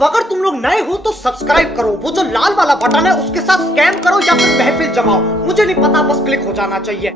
अब अगर तुम लोग नए हो तो सब्सक्राइब करो, वो जो लाल वाला बटन है उसके साथ स्कैम करो या फिर महफिल जमाओ, मुझे नहीं पता, बस क्लिक हो जाना चाहिए।